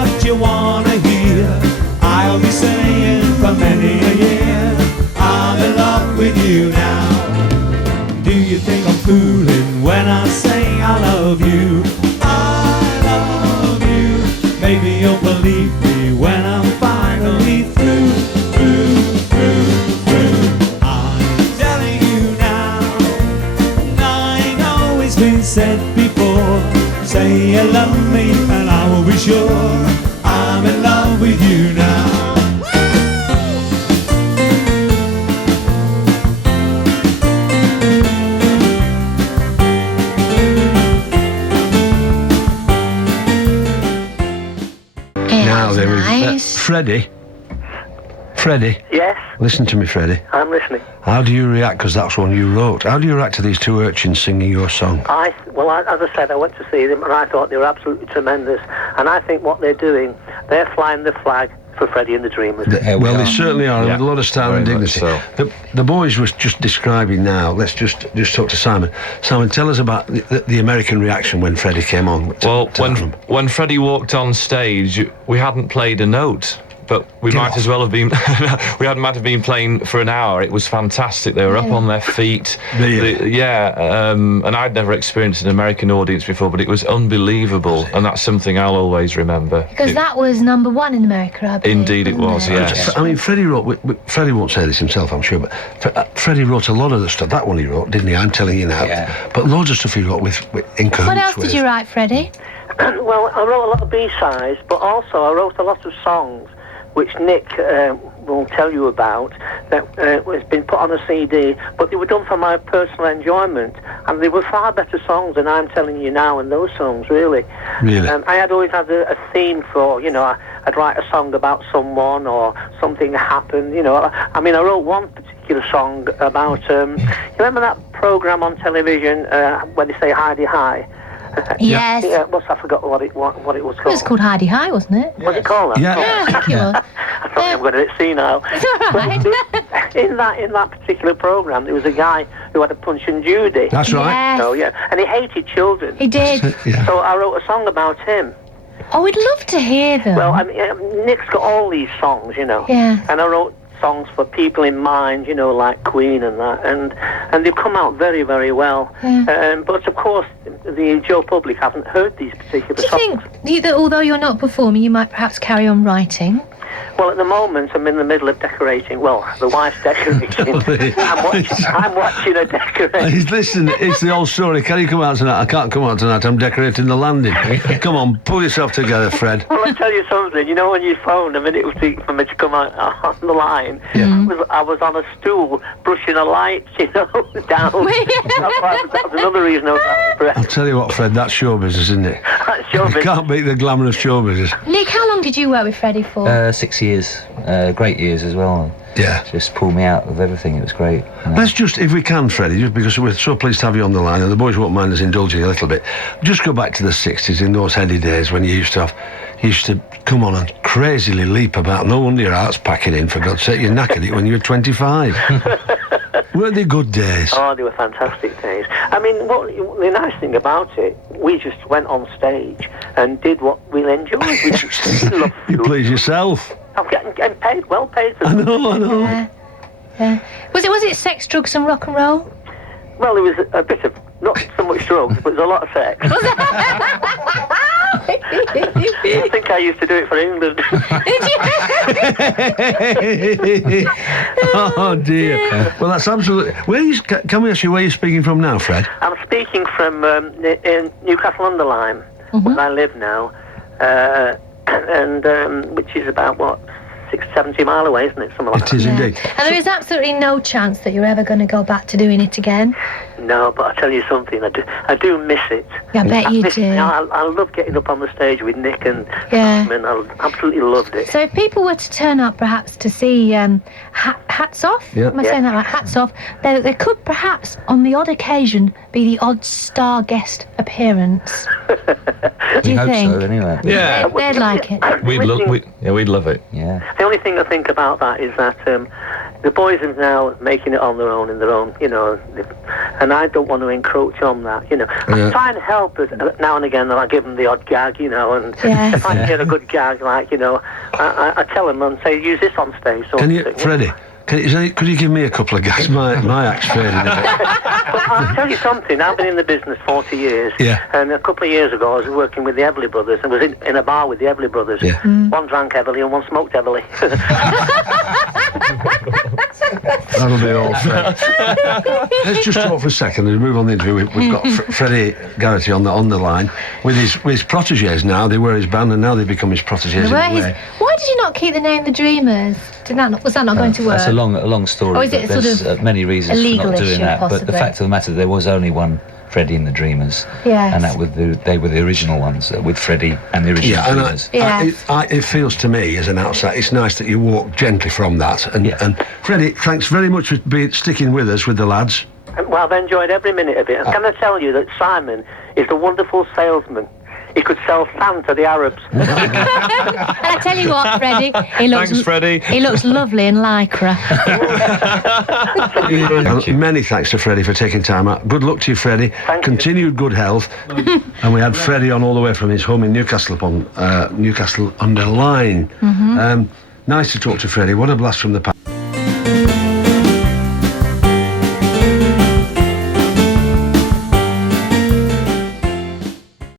what you wanna hear. I'll be saying for many a year, I'm in love with you now. Do you think I'm fooling when I say I love you? I love you. Maybe you'll believe me when I'm finally through. I'm telling you now, I know it's been said before. Say you love me and I will be sure I'm in love with you now. Now there nice. Freddie. Yes? Listen to me, Freddie. I'm listening. How do you react, because that's one you wrote, how do you react to these two urchins singing your song? As I said, I went to see them and I thought they were absolutely tremendous. And I think what they're doing, they're flying the flag for Freddie and The Dreamers. Well, they certainly are, Yeah, with a lot of style and very dignity. much so. The boys was just describing now, let's just talk to Simon. Simon, tell us about the American reaction when Freddie came on. Well, when Freddie walked on stage, we hadn't played a note. But we might as well have been. might have been playing for an hour. It was fantastic. They were up on their feet. And I'd never experienced an American audience before, but it was unbelievable, and that's something I'll always remember. Because that was number one in America, I believe. Indeed, it was. Yes. I mean, Freddie wrote. Freddie won't say this himself, I'm sure, but Freddie wrote a lot of the stuff. That one he wrote, didn't he? I'm telling you now. Yeah. But loads of stuff he wrote in cahoots. What else did you write, Freddie? Well, I wrote a lot of B-sides, but also I wrote a lot of songs which Nick will tell you about, that has been put on a CD, but they were done for my personal enjoyment, and they were far better songs than I'm telling you now in those songs, really. I had always had a theme for, I'd write a song about someone or something happened, I mean, I wrote one particular song about, you remember that programme on television where they say Heidi Hi? Yes. I forgot what it was called. It was called Heidi Hi, wasn't it? Was it called that? Yeah, I think it was. I thought I'm going to see now. It's all right. In that particular programme, there was a guy who had a Punch and Judy. That's right. Yes. So, and he hated children. He did. So I wrote a song about him. Oh, we'd love to hear them. Well, I mean, Nick's got all these songs, Yeah. And I wrote songs for people in mind, like Queen and that, and they've come out very, very well. Yeah. But of course, the Joe public haven't heard these particular songs. Do you think that although you're not performing, you might perhaps carry on writing? Well, at the moment, I'm in the middle of decorating. Well, the wife's decorating. I'm watching her decorate. Listen, it's the old story. Can you come out tonight? I can't come out tonight. I'm decorating the landing. Come on, pull yourself together, Fred. Well, I'll tell you something. When you phoned a minute for me to come out on the line, I was on a stool brushing a light, down. That's another reason I was out of breath. I'll tell you what, Fred, that's show business, isn't it? That's show business. You can't beat the glamour of show business. Nick, how long did you work with Freddie for? 6 years. Great years as well. Yeah. Just pulled me out of everything. It was great. Let's just, if we can, Freddie, just because we're so pleased to have you on the line, and the boys won't mind us indulging a little bit, just go back to the 60s, in those heady days when you used to come on and crazily leap about. No wonder your heart's packing in, for God's sake. You knackered it when you were 25. Weren't they good days? Oh, they were fantastic days. I mean, the nice thing about it, we just went on stage and did what we enjoyed. We just loved You food. please yourself. I'm getting paid, well paid for I know. Yeah. Was it sex, drugs and rock and roll? Well, it was a bit of, not so much drugs, but there's a lot of sex. I think I used to do it for England. Oh, dear. Well, that's absolutely... Can we ask you where you're speaking from now, Fred? I'm speaking from in Newcastle-under-Lyme, where I live now, and which is about, 70 miles away, isn't it? Something like that. It is indeed. And there is absolutely no chance that you're ever going to go back to doing it again? No, but I'll tell you something, I do miss it. Yeah, I bet you do. I love getting up on the stage with Nick and Yeah. I absolutely loved it. So if people were to turn up perhaps to see Hats Off, Yeah. am I saying that right? Hats Off, there could perhaps on the odd occasion be the odd star guest appearance. Do you hope think? so, anyway. Yeah. They'd like it. We'd love it. Yeah. The only thing I think about that is that the boys are now making it on their own, and and I don't want to encroach on that, you know. I try and help us now and again, and I give them the odd gag, you know, and if I hear a good gag, like, you know, I tell them and say, use this on stage. Can you, Freddie? Could you give me a couple of gags? My act's fading a bit. Well, I'll tell you something. I've been in the business 40 years. Yeah. And a couple of years ago, I was working with the Everly Brothers and was in a bar with the Everly Brothers. Yeah. One drank heavily and one smoked heavily. That'll be all, Fred. Let's just talk for a second and move on the interview. We've got Freddie Garrity on the line with his protégés now. They were his band and now they've become his protégés. Why did you not keep the name The Dreamers? Was that not going to work? That's a long story. Or is it There's sort of many reasons a for legal not doing issue, that. possibly? But the fact of the matter, there was only one Freddie and the Dreamers. Yes. And they were the original ones with Freddie and the original Dreamers. It feels to me, as an outsider, it's nice that you walk gently from that. And Freddie, thanks very much for sticking with us with the lads. Well, I've enjoyed every minute of it. And can I tell you that Simon is a wonderful salesman? He could sell sand to the Arabs. And I tell you what, Freddie, Thanks, Freddie. He looks lovely in lycra. Many thanks to Freddie for taking time out. Good luck to you, Freddie. Continued good health. And we had Freddie on all the way from his home in Newcastle Newcastle under Lyne. Nice to talk to Freddie. What a blast from the past.